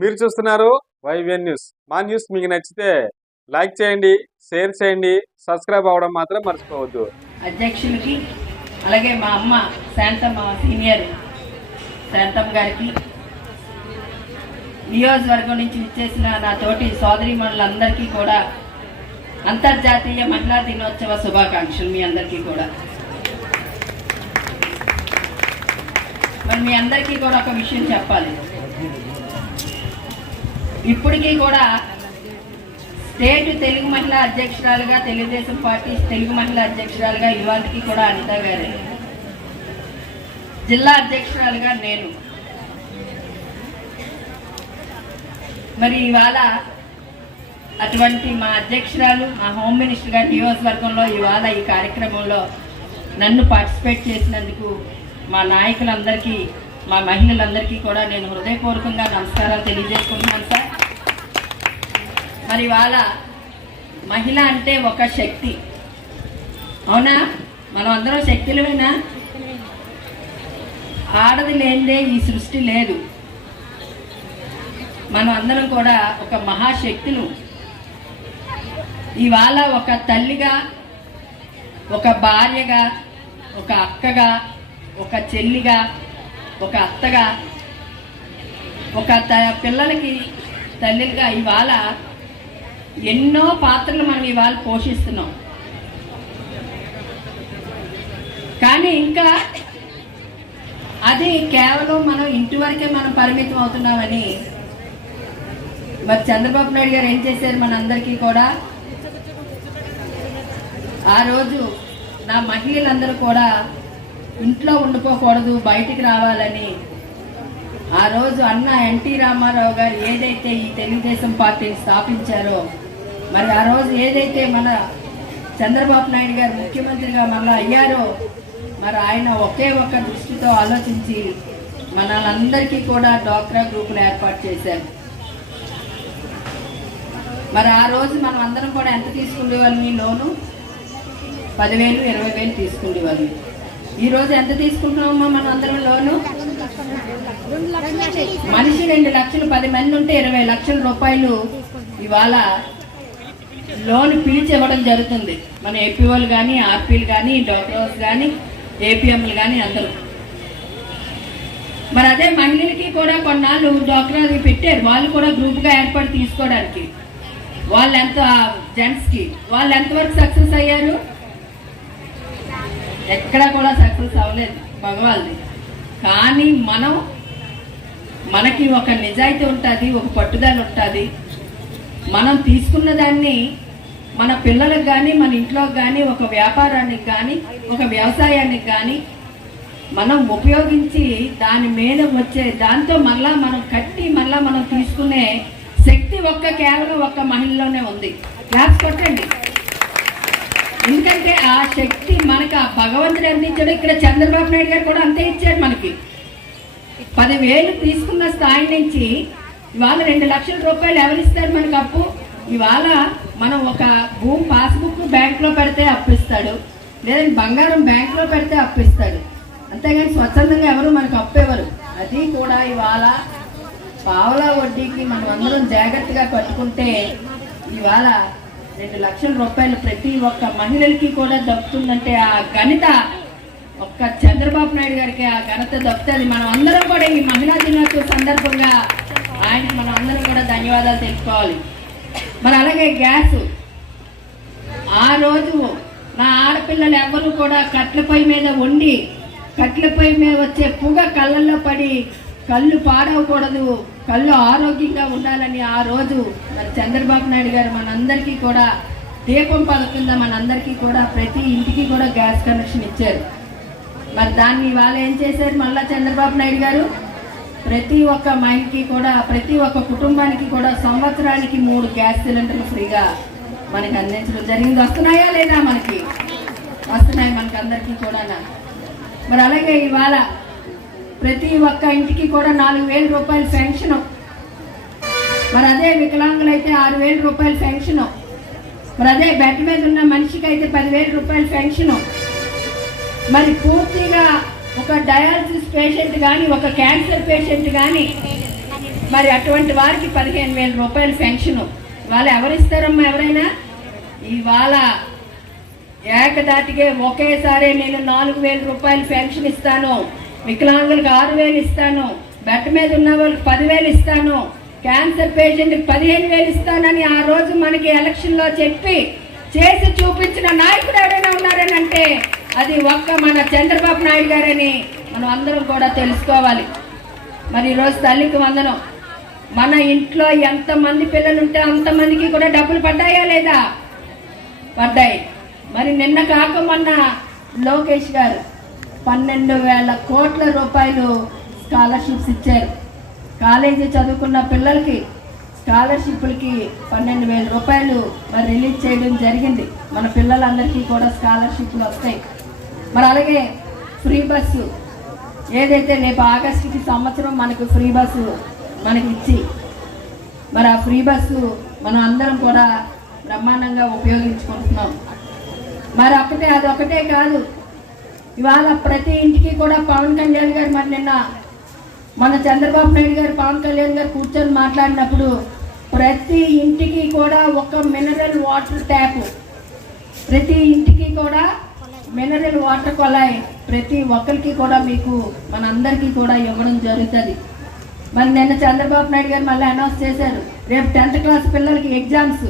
మీరు చూస్తున్నారు YVN news. మా న్యూస్ మీకు నచ్చితే లైక్ చేయండి, షేర్ చేయండి, సబ్స్క్రైబ్ అవ్వడం మాత్రం మర్చిపోవద్దు. అధ్యక్షులకి అలాగే మా అమ్మ శాంతమ్మ సీనియర్ శాంతమ్మ గారికి, నియోజకవర్గం నుంచి విచ్చేసిన నా తోటి సోదరీమణులందరికీ కూడా అంతర్జాతీయ మహిళా దినోత్సవ శుభాకాంక్షలు. మీ అందరికీ కూడా మరి మీ అందరికీ కూడా ఒక విషయం చెప్పాలి. ఇప్పటికీ కూడా స్టేట్ తెలుగు మహిళా అధ్యక్షురాలుగా, తెలుగుదేశం పార్టీ తెలుగు మహిళా అధ్యక్షురాలుగా ఇవాళకి కూడా అనిత గారే, జిల్లా అధ్యక్షురాలుగా నేను. మరి ఇవాళ అటువంటి మా అధ్యక్షురాలు, మా హోమ్ మినిస్టర్ గారి నియోజకవర్గంలో ఇవాళ ఈ కార్యక్రమంలో నన్ను పార్టిసిపేట్ చేసినందుకు మా నాయకులందరికీ, మా మహిళలందరికీ కూడా నేను హృదయపూర్వకంగా నమస్కారాలు తెలియజేసుకుంటున్నాను సార్. మరి ఇవాళ మహిళ అంటే ఒక శక్తి, అవునా? మనం అందరం శక్తులమేనా? ఆడది లేనిదే ఈ సృష్టి లేదు. మనం అందరం కూడా ఒక మహాశక్తులు. ఇవాళ ఒక తల్లిగా, ఒక భార్యగా, ఒక అక్కగా, ఒక చెల్లిగా, ఒక అత్తగా, ఒక పిల్లలకి తల్లిగా ఇవాళ ఎన్నో పాత్రలు మనం ఇవాళ పోషిస్తున్నాం. కానీ ఇంకా అది కేవలం మనం ఇంటి వరకే మనం పరిమితం అవుతున్నామని మరి చంద్రబాబు నాయుడు గారు ఏం చేశారు మనందరికీ కూడా, ఆ రోజు నా మహిళలందరూ కూడా ఇంట్లో ఉండిపోకూడదు, బయటికి రావాలని ఆ రోజు అన్న ఎన్టీ రామారావు గారు ఏదైతే ఈ తెలుగుదేశం పార్టీని స్థాపించారో, మరి ఆ రోజు ఏదైతే మన చంద్రబాబు నాయుడు గారు ముఖ్యమంత్రిగా మళ్ళీ అయ్యారో, మరి ఆయన ఒకే ఒక్క దృష్టితో ఆలోచించి మనందరికీ కూడా డ్వాక్రా గ్రూపులు ఏర్పాటు చేశారు. మరి ఆ రోజు మనం అందరం కూడా ఎంత తీసుకునేవాళ్ళని? లోను 10,000, 20,000 తీసుకునేవాళ్ళని. ఈరోజు ఎంత తీసుకుంటున్నామమ్మా మనం అందరం లోను? మనిషి 2 లక్షలు, 10 మంది ఉంటే 20 లక్షల రూపాయలు ఇవాళ లోన్ పిలిచి ఇవ్వడం జరుగుతుంది. మన ఏపీఓలు కానీ, ఆర్పీలు కానీ, డాక్టర్స్ కానీ, ఏపీఎంలు కానీ అందరూ. మరి అదే మహిళలకి కూడా కొన్నాళ్ళు డాక్టర్ పెట్టారు, వాళ్ళు కూడా గ్రూప్గా ఏర్పాటు తీసుకోవడానికి. వాళ్ళు ఎంత, జెంట్స్కి వాళ్ళు ఎంతవరకు సక్సెస్ అయ్యారు? ఎక్కడా కూడా సక్సెస్ అవ్వలేదు మగవాళ్ళది. కానీ మనకి ఒక నిజాయితీ ఉంటుంది, ఒక పట్టుదల ఉంటుంది. మనం తీసుకున్న దాన్ని మన పిల్లలకు కానీ, మన ఇంట్లోకి కానీ, ఒక వ్యాపారానికి కానీ, ఒక వ్యవసాయానికి కానీ మనం ఉపయోగించి దాని మీద వచ్చే దాంతో మళ్ళా మనం కట్టి మళ్ళా మనం తీసుకునే శక్తి కేవలం ఒక్క మహిళలోనే ఉంది. క్లాస్ కొట్టండి. ఎందుకంటే ఆ శక్తి మనకు ఆ భగవంతుడు అందించాడు. ఇక్కడ చంద్రబాబు నాయుడు గారు కూడా అంతే ఇచ్చాడు మనకి. 10,000 తీసుకున్న స్థాయి నుంచి ఇవాళ 2 లక్షల రూపాయలు ఎవరిస్తారు మనకు అప్పు? ఇవాళ మనం ఒక భూమి పాస్బుక్ బ్యాంకులో పెడితే అప్పిస్తాడు, లేదంటే బంగారం బ్యాంకులో పెడితే అప్పిస్తాడు. అంతేగాని స్వచ్ఛందంగా ఎవరు మనకు అప్పు ఇవ్వరు. అది కూడా ఇవాళ పావలా వడ్డీకి మనం అందరం జాగ్రత్తగా కట్టుకుంటే ఇవాళ 2 లక్షల రూపాయలు ప్రతి ఒక్క మహిళలకి కూడా దక్కుతుందంటే ఆ ఘనత ఒక్క చంద్రబాబు నాయుడు గారికి ఆ ఘనత దక్కుతుంది. మనం అందరం కూడా ఈ మహిళా దినోత్సవ సందర్భంగా ఆయనకి మనం అందరం కూడా ధన్యవాదాలు తెలుపుకోవాలి. మరి అలాగే గ్యాస్, ఆ రోజు నా ఆడపిల్లలు ఎవరు కూడా కట్ల పొయ్యి మీద వండి, కట్ల పొయ్యి మీద వచ్చే పొగ కళ్ళల్లో పడి కళ్ళు పాడవకూడదు, కళ్ళు ఆరోగ్యంగా ఉండాలని ఆ రోజు మరి చంద్రబాబు నాయుడు గారు మనందరికీ కూడా దీపం పథకంగా మనందరికీ కూడా ప్రతి ఇంటికి కూడా గ్యాస్ కనెక్షన్ ఇచ్చారు. మరి దాన్ని ఇవాళ ఏం చేశారు మళ్ళా చంద్రబాబు నాయుడు గారు? ప్రతి ఒక్క మహిళకి కూడా, ప్రతి ఒక్క కుటుంబానికి కూడా సంవత్సరానికి 3 గ్యాస్ సిలిండర్లు ఫ్రీగా మనకి అందించడం జరిగింది. వస్తున్నాయా లేదా? మనకి వస్తున్నాయి, మనకి అందరికీ కూడా. మరి అలాగే ఇవాళ ప్రతి ఒక్క ఇంటికి కూడా 4,000 రూపాయలు పెన్షన్. మరి అదే వికలాంగులు అయితే 6,000 రూపాయలు పెన్షన్. మరి అదే బెడ్ మీద ఉన్న మనిషికి అయితే 10,000 రూపాయలు పెన్షన్. మరి పూర్తిగా ఒక డయాలసిస్ పేషెంట్ కానీ, ఒక క్యాన్సర్ పేషెంట్ కానీ మరి అటువంటి వారికి 15,000 రూపాయల పెన్షను ఇవాళ ఎవరిస్తారమ్మా? ఎవరైనా ఇవాళ ఏకదాటిగా ఒకేసారి నేను 4,000 రూపాయలు పెన్షన్ ఇస్తాను, వికలాంగులకు 6,000 ఇస్తాను, బెడ్ మీద ఉన్న వాళ్ళకి 10,000 ఇస్తాను, క్యాన్సర్ పేషెంట్కి 15,000 ఇస్తానని ఆ రోజు మనకి ఎలక్షన్లో చెప్పి చేసి చూపించిన నాయకుడు ఎవరైనా ఉన్నారని అంటే అది ఒక్క మన చంద్రబాబు నాయుడు గారని మనం అందరం కూడా తెలుసుకోవాలి. మరి ఈరోజు తల్లికి వందనం. మన ఇంట్లో ఎంతమంది పిల్లలు ఉంటే అంతమందికి కూడా డబ్బులు పడ్డాయా లేదా? పడ్డాయి. మరి నిన్న కాక మొన్న లోకేష్ గారు 12,000 కోట్ల రూపాయలు స్కాలర్షిప్స్ ఇచ్చారు. కాలేజీ చదువుకున్న పిల్లలకి స్కాలర్షిప్లకి 12,000 రూపాయలు మరి రిలీజ్ చేయడం జరిగింది. మన పిల్లలందరికీ కూడా స్కాలర్షిప్లు వస్తాయి. మరి అలాగే ఫ్రీ బస్సు ఏదైతే రేపు ఆగస్టుకి సంవత్సరం మనకు ఫ్రీ బస్సు మనకి ఇచ్చి మరి ఆ ఫ్రీ బస్సు మనం అందరం కూడా బ్రహ్మాండంగా ఉపయోగించుకుంటున్నాం. మరి అదొకటే కాదు, ఇవాళ ప్రతి ఇంటికి కూడా పవన్ కళ్యాణ్ గారు మరి నిన్న మన చంద్రబాబు నాయుడు గారు పవన్ కళ్యాణ్ గారు కూర్చొని మాట్లాడినప్పుడు ప్రతి ఇంటికి కూడా ఒక మినరల్ వాటర్ ట్యాప్, ప్రతి ఇంటికి కూడా మినరల్ వాటర్ కొలాయి ప్రతి ఒక్కరికి కూడా మీకు మనందరికీ కూడా ఇవ్వడం జరుగుతుంది. మరి నిన్న చంద్రబాబు నాయుడు గారు మళ్ళీ అనౌన్స్ చేశారు రేపు 10th క్లాస్ పిల్లలకి ఎగ్జామ్స్